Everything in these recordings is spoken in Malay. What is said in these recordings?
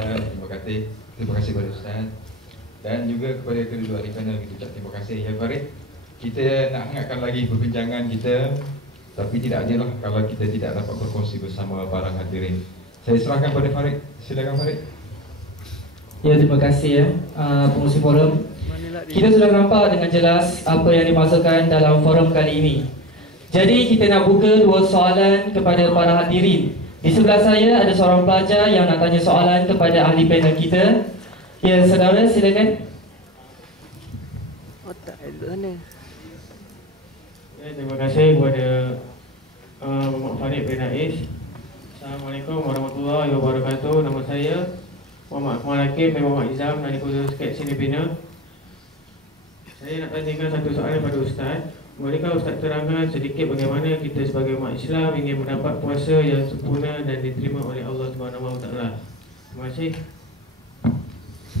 Ustaz, terima kasih kepada Ustaz dan juga kepada kedua ahli panel kita ucap terima kasih. Ya Farid, kita nak hangatkan lagi perbincangan kita, tapi tidak adil lah kalau kita tidak dapat berkongsi bersama para hadirin. Saya serahkan pada Farid. Silakan Farid. Ya, terima kasih ya pengurusi forum. Kita sudah nampak dengan jelas apa yang dimaksudkan dalam forum kali ini. Jadi kita nak buka dua soalan kepada para hadirin. Di sebelah saya ada seorang pelajar yang nak tanya soalan kepada ahli panel kita. Ya, saudara silakan. Ya, terima kasih kepada Muhammad Farid bin Nais. Assalamualaikum warahmatullahi wabarakatuh. Nama saya Muhammad Akmal Hakim bin Muhammad Izam dari kursus Sketch Seni Bina. Saya nak tanyakan satu soalan kepada Ustaz. Bolehkah Ustaz terangkan sedikit bagaimana kita sebagai umat Islam ingin mendapat puasa yang sempurna dan diterima oleh Allah Subhanahu Wa Taala? Terima kasih.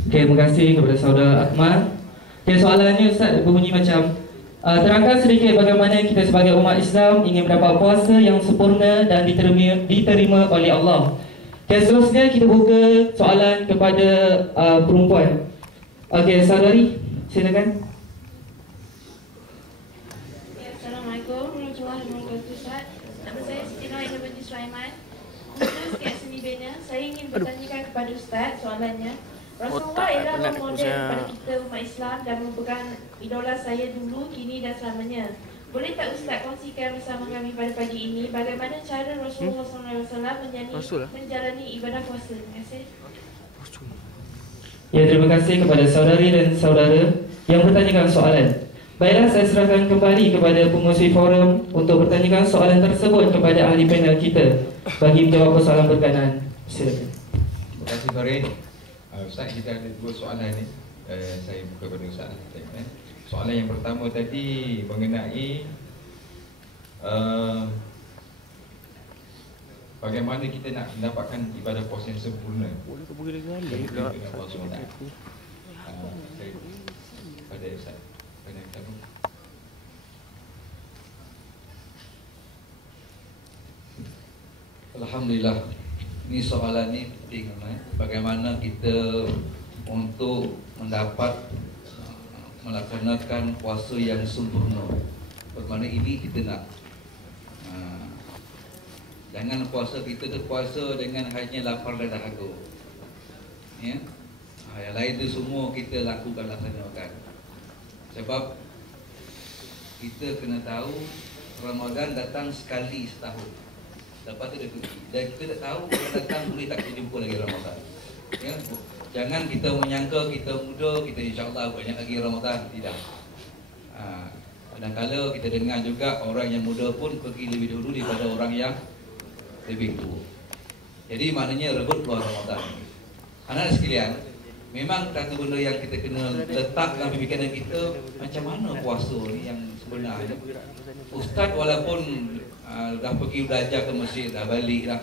Okay, terima kasih kepada saudara Akmal. Okay, soalannya Ustaz berbunyi macam terangkan sedikit bagaimana kita sebagai umat Islam ingin mendapat puasa yang sempurna dan diterima oleh Allah. Okay, seterusnya kita buka soalan kepada perempuan. Okay, saudari, silakan. Assalamualaikum warahmatullahi wabarakatuh. Ustaz, nama saya Siti Noor binti Sulaiman. Kursus Sketch Seni Bina. Saya ingin bertanyakan kepada Ustaz soalannya. Rasulullah ialah role model kepada kita umat Islam dan merupakan idola saya dulu, kini dan selamanya. Boleh tak Ustaz kongsikan bersama kami pada pagi ini bagaimana cara Rasulullah SAW menjalani ibadah puasa? Terima kasih. Ya, terima kasih kepada saudari dan saudara yang bertanyakan soalan. Baiklah, saya serahkan kembali kepada pengurusi forum untuk bertanyakan soalan tersebut kepada ahli panel kita bagi menjawab persoalan berkenaan. Silakan. Terima kasih Farid. Ustaz, kita ada dua soalan ni. Saya buka pada Ustaz. Soalan yang pertama tadi mengenai bagaimana kita nak mendapatkan ibadah puasa yang sempurna. Boleh ke boleh kali pada Ustaz. Alhamdulillah. Ini soalan ni penting. Bagaimana kita untuk mendapat melaksanakan puasa yang sempurna. Bermakna ini kita nak jangan puasa kita terpuasa dengan hanya lapar dan dahaga. Ya. Yang lain tu semua kita laksanakan. Sebab kita kena tahu Ramadan datang sekali setahun. Lepas tu dia pergi. Dan kita tak tahu kalau datang boleh tak kita jumpa lagi Ramadan. Ya? Jangan kita menyangka kita muda, kita insyaAllah banyak lagi Ramadan. Tidak. Kadang-kadang kita dengar juga orang yang muda pun pergi lebih dulu daripada orang yang lebih tua. Jadi maknanya rebut keluar Ramadan. Anak-anak sekalian, memang satu benda yang kita kena letak dalam pemikiran kita, macam mana puasa ni yang sebenarnya. Ustaz walaupun dah pergi belajar ke Mesir, dah balik dah,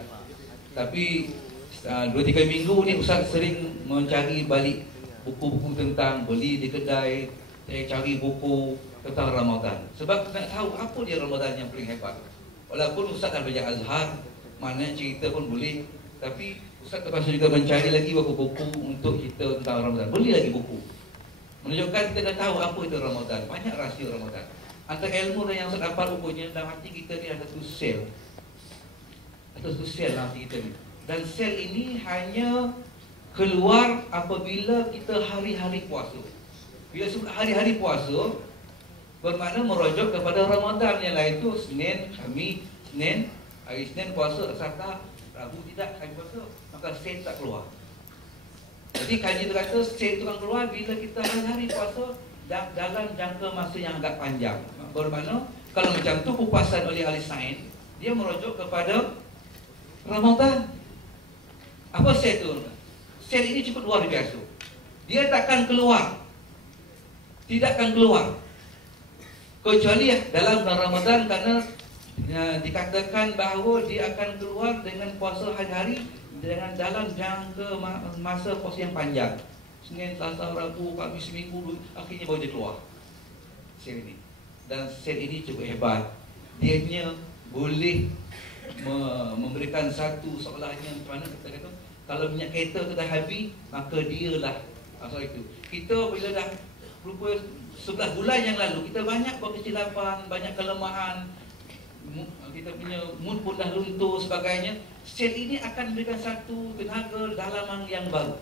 tapi 2-3 minggu ni Ustaz sering mencari balik buku-buku tentang beli di kedai, cari buku tentang Ramadan. Sebab nak tahu apa dia Ramadan yang paling hebat. Walaupun Ustaz dah belajar Azhar, mana cerita pun boleh, tapi Ustaz terpaksa juga mencari lagi buku-buku untuk kita tentang Ramadan. Beli lagi buku, menunjukkan kita dah tahu apa itu Ramadan. Banyak rahsia Ramadan. Antara ilmu yang Ustaz dapat rupanya dalam hati kita ni ada satu sel. Ada satu sel dalam hati kita ni. Dan sel ini hanya keluar apabila kita hari-hari puasa. Bila sebut hari-hari puasa, bermakna merujuk kepada Ramadan. Yang lain tu Senin, Khamis, Senin, hari Senin puasa, Selasa, Rabu tidak hari puasa, maka sel tak keluar. Jadi kaji tu kata sel tu akan keluar bila kita hari-hari puasa dalam jangka masa yang agak panjang. Bermakna kalau macam tu kupasan oleh ahli sains, dia merujuk kepada Ramadan. Apa sel tu? Sel ini cukup luar biasa. Dia takkan keluar, tidak akan keluar kecuali dalam bulan Ramadan, karena dikatakan bahawa dia akan keluar dengan puasa hari-hari dengan dalam jangka masa puasa yang panjang. Senin, Selasa, Rabu, Khamis, seminggu, akhirnya baru dia keluar sel ini. Dan sel ini cukup hebat. Dia boleh memberikan satu seolahnya macam mana kita kata Kalau minyak kereta tu dah habis, maka dialah itu. Kita bila dah rupa 11 bulan yang lalu, kita banyak buat kesilapan, banyak kelemahan, kita punya mood pun dah luntur sebagainya. Sel ini akan memberikan satu tenaga dalaman yang baru.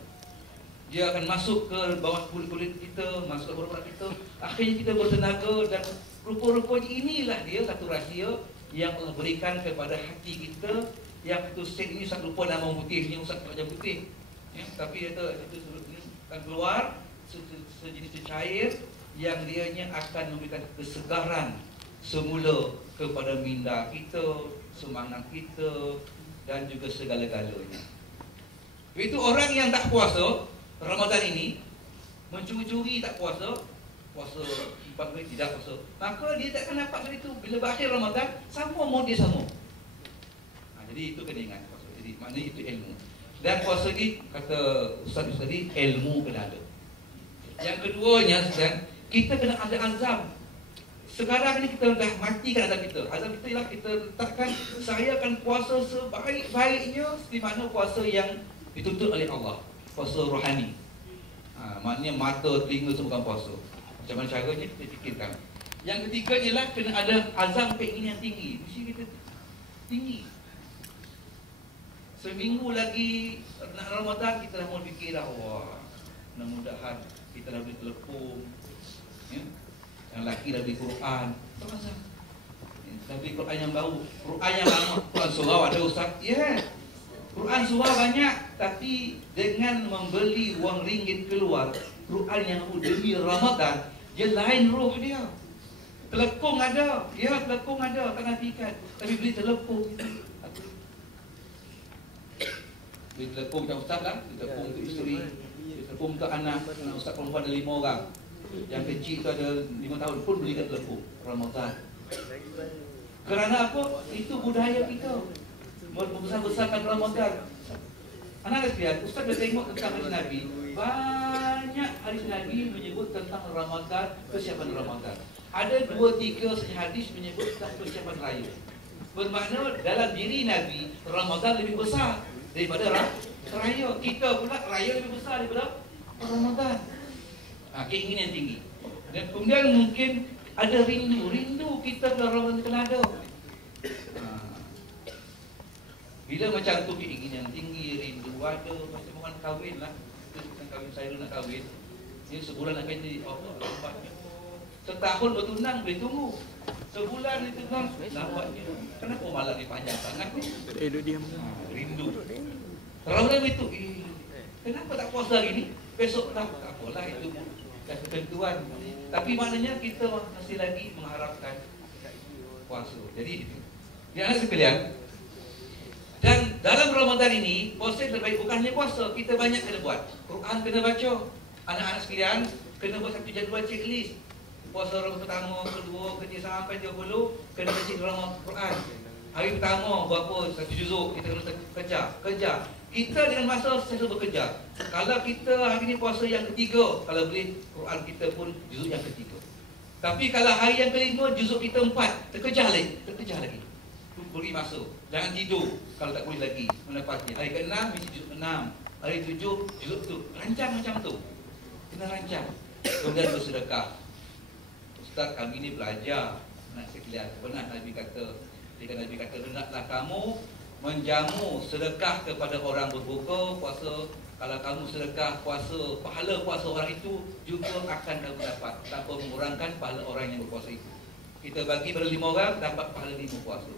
Dia akan masuk ke bawah kulit-kulit kita, masuk ke bawah kita. Akhirnya kita bertenaga dan rupa-rupanya inilah dia satu rahsia yang Allah berikan kepada hati kita. Yang itu sel ini Ustaz lupa nama putihnya, Ustaz macam putih. Ya, tapi itu akan keluar sejenis cair yang dianya akan memberikan kesegaran semula kepada minda kita, semangat kita dan juga segala-galanya. Itu orang yang tak puasa Ramadan ini, mencuri-curi tak puasa, puasa 4 hari tidak puasa, maka dia takkan dapat dari itu. Bila berakhir Ramadan, sama mau dia sama. Jadi itu kena ingat puasa. Jadi maknanya itu ilmu. Dan puasa ni kata Ustaz tadi, ilmu kena ada. Yang keduanya sekarang, kita kena ada azam. Sekarang ni kita dah matikan azam kita. Azam kita ialah kita letakkan saya akan puasa sebaik-baiknya di mana puasa yang dituntut oleh Allah. Puasa rohani. Maknanya mata, telinga semua bukan puasa. Macam mana caranya kita fikirkan. Yang ketiga ialah kena ada azam keinginan tinggi. Mesti kita tinggi. Seminggu lagi nak Ramadan kita dah mau fikir dah, wah, mudah-mudahan kita dah beli telepon, ya? Yang lelaki dah beli Quran, dah beli Quran yang baru, Quran yang lama, Quran surau ada Ustaz, ya, Quran surau banyak, tapi dengan membeli wang ringgit keluar, Quran yang demi Ramadan, dia lain roh dia. Telekung ada, ya telekung ada, tak nafikan, tapi beli telekung itu. Beli telekung macam Ustaz lah, beli telekung untuk isteri, beli telekung untuk anak Ustaz perempuan ada 5 orang. Yang kecil tu ada 5 tahun pun belikan telekung Ramadan. Kerana apa? Itu budaya kita, membesar-besarkan Ramadan. Anak sekalian, Ustaz dah tengok tentang hari Nabi. Banyak hari Nabi menyebut tentang Ramadan, persiapan Ramadan. Ada 2-3 hadis menyebut tentang persiapan raya. Bermakna dalam diri Nabi, Ramadan lebih besar daripada raya. Kita pula raya lebih besar daripada Ramadan. Keinginan tinggi. Dan kemudian mungkin ada rindu kita pada Ramadan kena ada. Bila macam tu keinginan tinggi, rindu ada, macam orang kahwin lah. Kita kahwin, saya dulu nak kahwin. Ini sebulan nak kahwin, Allah nampaknya. Setahun bertunang boleh tunggu. Sebulan ditunang, nampaknya. Kenapa malam ni panjang sangat ni? Rindu. Ramadan itu, kenapa tak puasa hari ni? Besok tak apalah, itu dah ketentuan. Tapi maknanya kita masih lagi mengharapkan puasa. Jadi itu. Di anak sekalian, dan dalam Ramadan ini, puasa terbaik bukan hanya puasa, kita banyak kena buat. Quran kena baca. Anak-anak sekalian kena buat satu jadual checklist. Puasa Ramadan pertama, kedua, ketiga sampai 30 kena baca Ramadan Quran. Hari pertama berapa? 1 juzuk kita kena kejar. Kita dengan masa selalu bekerja. Kalau kita hari ini puasa yang ketiga, kalau boleh Quran kita pun juzuk yang ketiga. Tapi kalau hari yang kelima juzuk kita 4, terkejar lagi. Beri masa. Jangan tidur kalau tak boleh lagi menepati. Hari ke-6 mesti juzuk 6. Hari 7 juzuk tu. Rancang macam tu. Kena rancang. Kemudian bersedekah. Ustaz, kami ni belajar nak sekalian. Pernah Nabi kata, hendaklah kamu menjamu sedekah kepada orang berbuka, puasa. Kalau kamu sedekah puasa, pahala puasa orang itu juga akan kamu dapat tanpa mengurangkan pahala orang yang berpuasa itu. Kita bagi pada 5 orang, dapat pahala 5 puasa.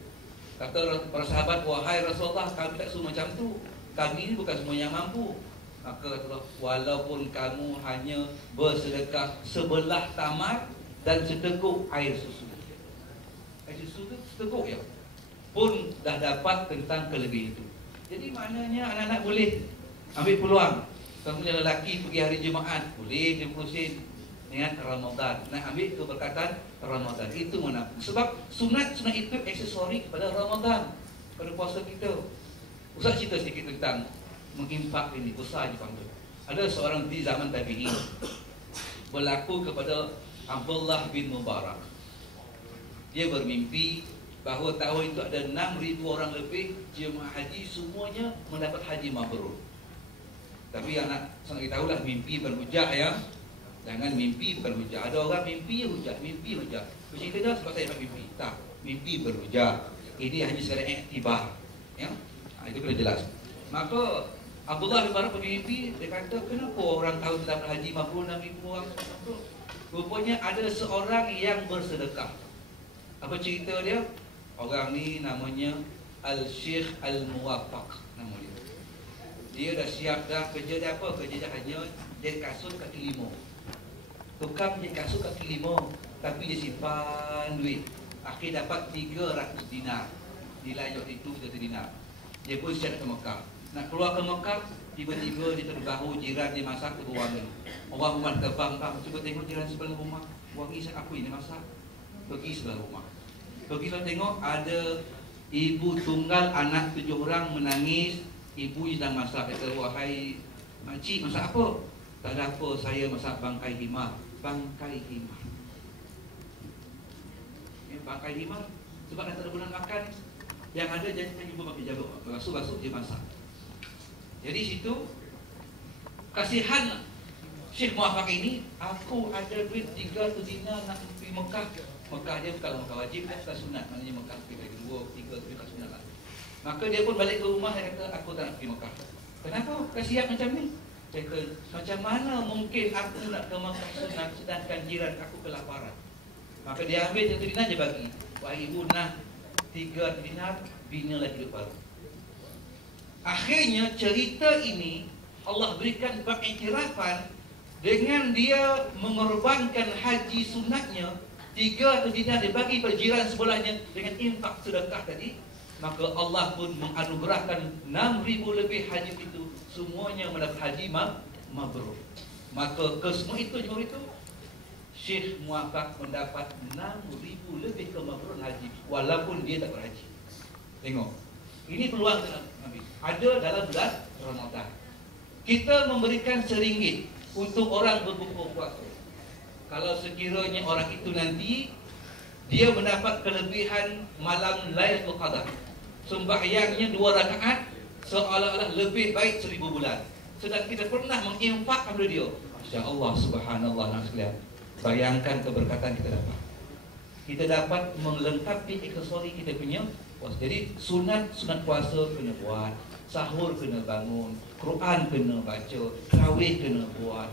Kata para sahabat, wahai Rasulullah, kami tak semua macam tu. Kami ini bukan semua yang mampu. Maka kata, walaupun kamu hanya bersedekah sebelah tamar dan seteguk air susu. Air susu tu seteguk ya, pun dah dapat tentang kelebihan itu. Jadi maknanya anak-anak boleh ambil peluang. Kemudian lelaki pergi hari Jumaat, boleh dia berusin dengan Ramadan. Nak ambil keberkatan Ramadan. Itu mana? Sebab sunat itu aksesori kepada Ramadan, pada puasa kita. Ustaz cerita sedikit tentang mengimpak ini, besar Jepang tu. Ada seorang di zaman tabi'in berlaku kepada Abdullah bin Mubarak. Dia bermimpi bahawa tahun itu ada 6,000 orang lebih jemaah haji, semuanya mendapat haji mabrur. Tapi yang nak tahu lah, mimpi berhujah ya. Jangan mimpi bukan hujah. Ada orang mimpi hujah, mimpi hujah. Bercerita dah sebab saya mimpi. Tak, mimpi berhujah. Ini hanya sekadar iktibar. Ya, itu kena jelas. Maka Abdullah bin Barak bermimpi, dia kata, kenapa orang tahu terdapat haji 56,000 orang? Rupanya ada seorang yang bersedekah. Apa cerita dia? Orang ni namanya Al-Syekh Al-Muwafaq nama dia. Dia dah siap dah, kerja dia apa? Kerja dia hanya jahit kasut kaki 5. Tukang jahit kasut kaki 5, tapi dia simpan duit. Akhir dapat 300 dinar. Nilai waktu itu 1 dinar. Dia pun siap ke Mekah. Nak keluar ke Mekah, tiba-tiba dia terbahu jiran dia masak ke ruangan. Orang rumah terbang, cuba tengok jiran sebelah rumah. Wangi sangat apa ini masak? Pergi sebelah rumah. Pergilah tengok, ada ibu tunggal anak 7 orang menangis. Ibu sedang masak. Kata, wahai makcik, masak apa? Tak ada apa, saya masak bangkai himar. Bangkai himar. Ya, bangkai himar. Sebab dah tak ada bulan makan. Yang ada jangan ibu pakai jabuk. Basuh-basuh dia masak. Jadi situ kasihan Syekh Muwafaq ini, aku ada duit 300 dinar nak pergi Mekah. Mekah dia bukan Mekah wajib, bukan sunat. Maknanya Mekah pergi 2, 3 tu bukan sunat lah. Maka dia pun balik ke rumah, dia kata, aku tak nak pergi Mekah. Kenapa? Kasihan macam ni. Dia kata, macam mana mungkin aku nak ke Mekah sunat sedangkan jiran aku kelaparan. Maka dia ambil 1 dinar dia bagi. Wahai ibu, nah 3 dinar, bina lagi hidup baru. Akhirnya cerita ini Allah berikan pengiktirafan dengan dia mengorbankan haji sunatnya. 3 dinar dia bagi pada jiran sebelahnya dengan infak sedekah tadi. Maka Allah pun menganugerahkan 6,000 lebih haji itu, semuanya mendapat haji mabrur. Maka kesemua itu Syekh Muwafaq mendapat 6,000 lebih kemabrur haji walaupun dia tak berhaji. Tengok, ini peluang Nabi. Ada dalam bulan Ramadan. Kita memberikan RM1 untuk orang berbuka puasa. Kalau sekiranya orang itu nanti dia mendapat kelebihan malam Lailatul Qadar, sembahyangnya 2 rakaat seolah-olah lebih baik 1000 bulan. Sedang kita pernah menginfak pada dia. Masya-Allah, subhanallah, nak sekalian. Bayangkan keberkatan kita dapat. Kita dapat melengkapi aksesori kita punya puasa. Jadi sunat puasa kena buat, sahur kena bangun, Quran kena baca, tarawih kena buat.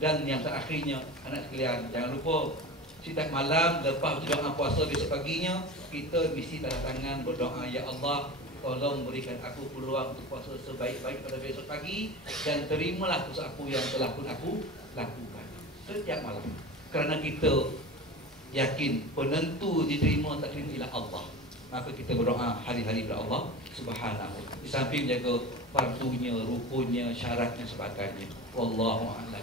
Dan yang terakhirnya, anak sekalian, jangan lupa setiap malam lepas doa puasa besok paginya, kita mesti tanda tangan berdoa, ya Allah, tolong berikan aku peluang untuk puasa sebaik-baik pada besok pagi dan terimalah puasa aku yang telah pun aku lakukan setiap malam. Kerana kita yakin penentu diterima tak terima ialah Allah. Maka kita berdoa hari-hari kepada Allah Subhanahu. Di samping jaga fardunya, rukunnya, syaratnya sebagainya. Wallahu a'lam.